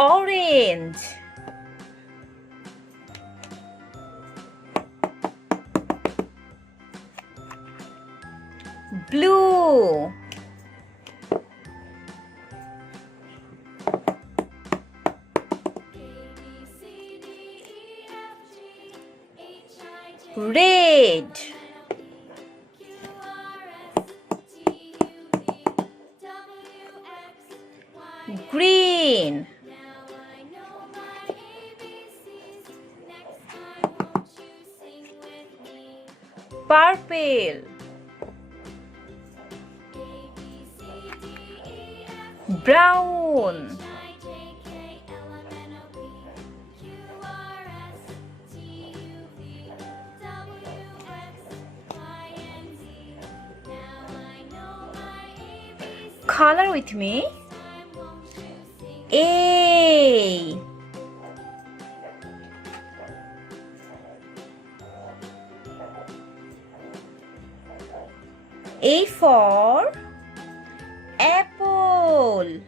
Orange. Blue. Red. Green. Purple. Brown. Color with me. A. A for apple.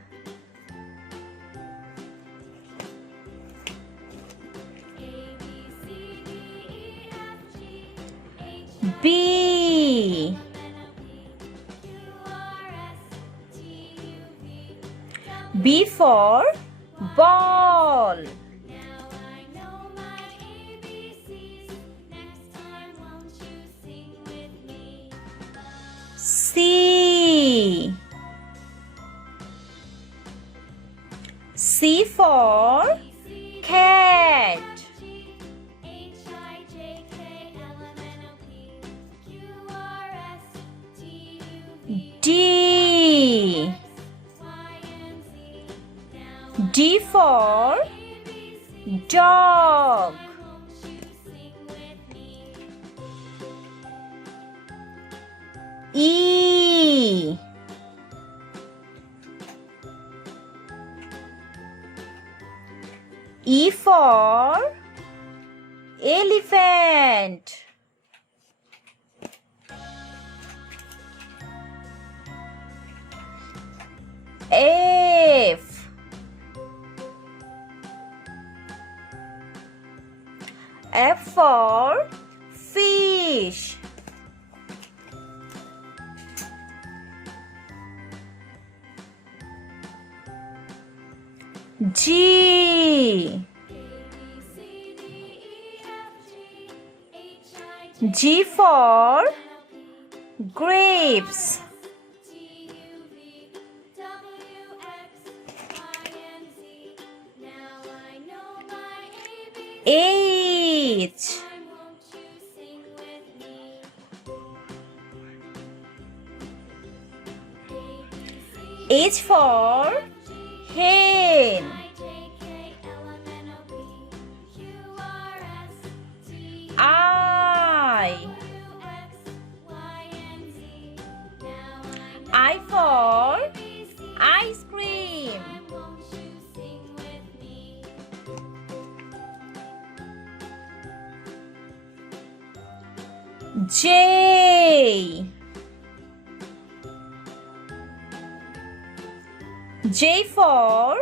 B. B for ball. C. C for cat. D. D for dog. E. E for elephant. F. F for fish. G. G for grapes. H. H for hen. I for ice cream. J. J for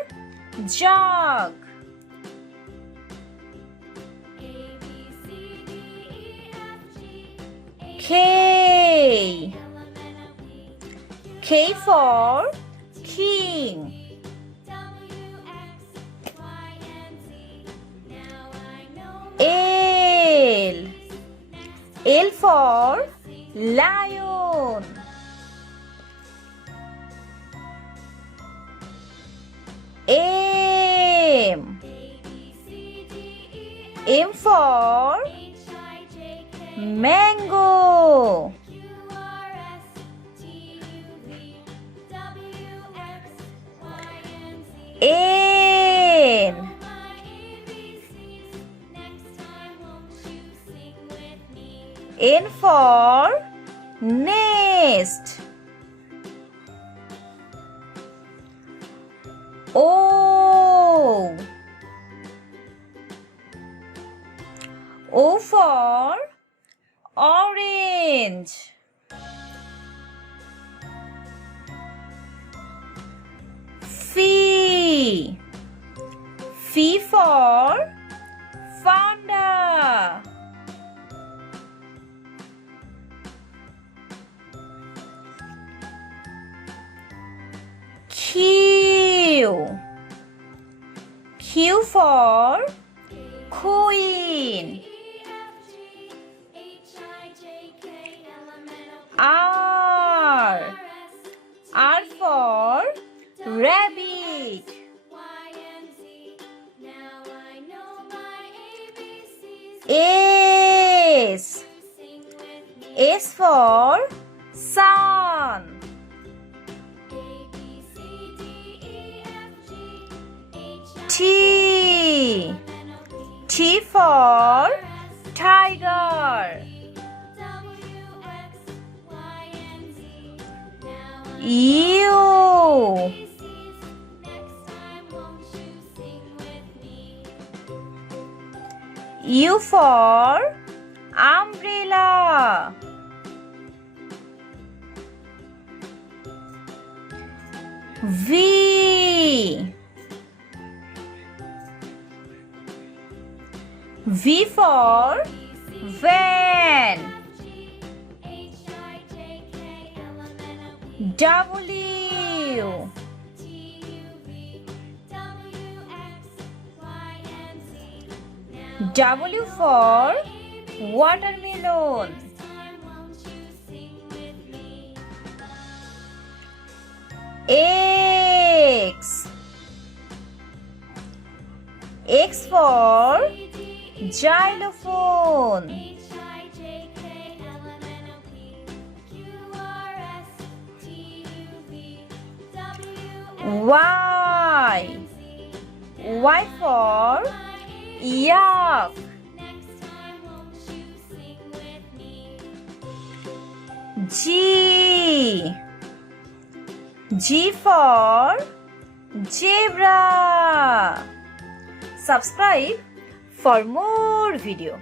jug. K. K for king. L. L for lion. M. M for mango. N. N for nest. O. O for orange. F. for panda. Q for queen. R for rabbit. S for sun. T for tiger. U for umbrella. V for van. W for watermelon. X for xylophone. Y for yak. G for zebra. Subscribe for more video.